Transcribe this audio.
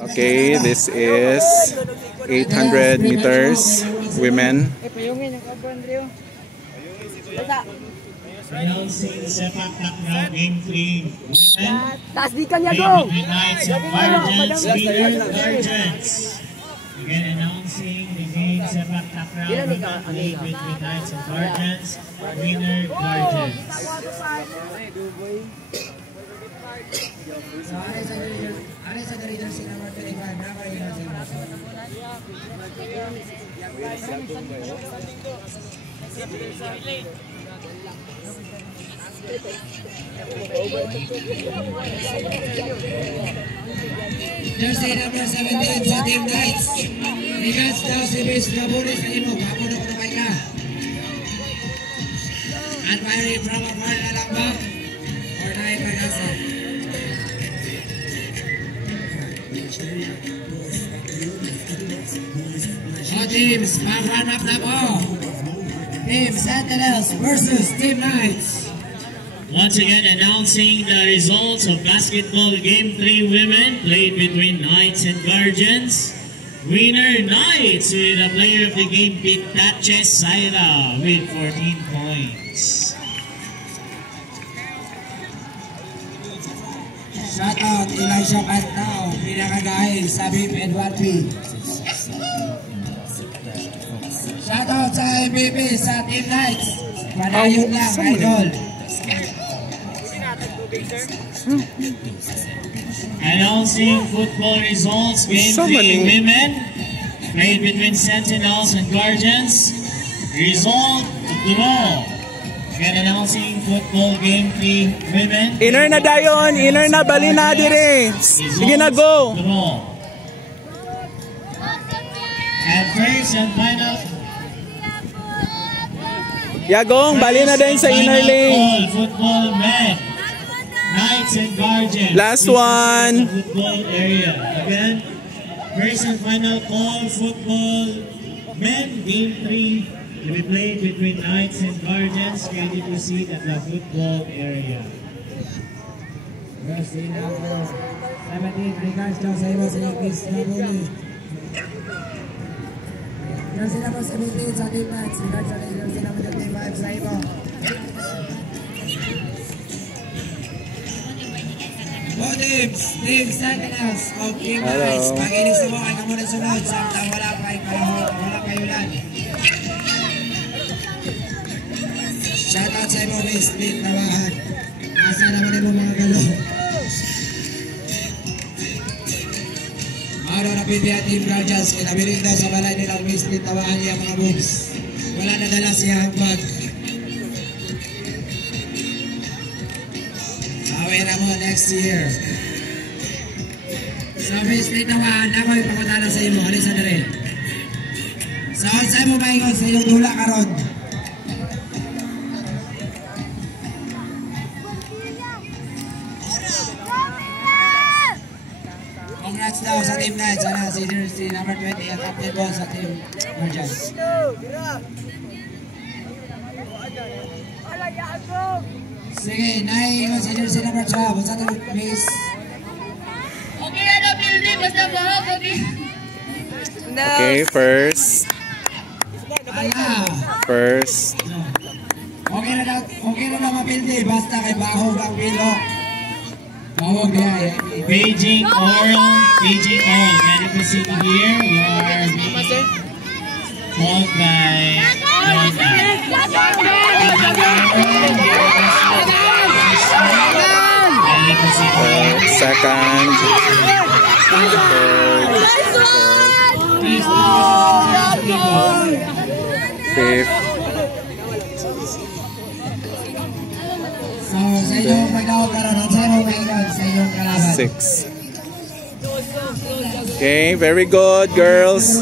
Okay, this is 800 meters women. Announcing Sepak Takraw Game 3 women. Tasdikan niya go! Knights and Guardians, Guardians. Again announcing the game Sepak Takraw women played between Knights and Guardians. Winner Guardians. Jersey number 17 sa Team Knights. Regards daw si Miss Kabuli sa imo. Kapuno ko na kayo ka. Admiring from afar na lang ba? Or na ipagasa? O teams, pa-warm up na po. Team Sentinels versus Team Knights. Once again, announcing the results of basketball game 3 women played between Knights and Guardians. Winner Knights with a player of the game, Pitache Saira with 14 points. Shoutout Elijah Cantao, pinakagay sa Bip Edward P. Shoutout sa MVP sa Team Knights. Panayon lang, idol. Announcing football results, game 3 women played between Sentinels and Guardians. Result, draw. Again, announcing football game 3 women. Inner na dayon, inner na, bali na dire. Sige na, go. Draw. And first and final. Yagong, bali na din sa inner lane. Football men. Knights and Guardians. Last one. Football area. Again, first and final call, football men, game 3 to be played between Knights and Guardians. Ready to proceed at the football area. Jersey number 17, regards daw sa iyo sa Miss Kabuli. Jersey number 17 sa Team Knights, regards sa jersey number 25 sa iyo. Team Sentinels of Team Knights. Pag-inis mo ay kamunang sunod samtang wala kayo lang. Shoutout sa iyo, Miss Lynn Tawahan. Asa naman mo mga galo. Araw na pindi at Team Guardians. Kinabiling daw sa balay nilang Miss Lynn Tawahan niya mga boobs. Wala na dala siya ang bag. Away na mo next year. So, Miss Lynn Tawahan, ako ipakutana sa iyo. Alisa na rin. So, saan mo maingon sa iyong dula karon? Congrats daw sa Team Knights. Sana si jersey number 20 at captain ball sa Team Guardians. Sige, naiingon si jersey number 12. Sa Team Miss. Okay, ano building? Basta bahag, okay? Okay, first. First. Okay na mapildi. Basta kay bahog ang pilo. Bahog niya. Beijing Oral. Can you proceed here? You are being called by Second. Fifth. So, sa inyong pagdawag karon, sa inyong maingon, sa inyong kalaban. Six. Okay, very good, girls.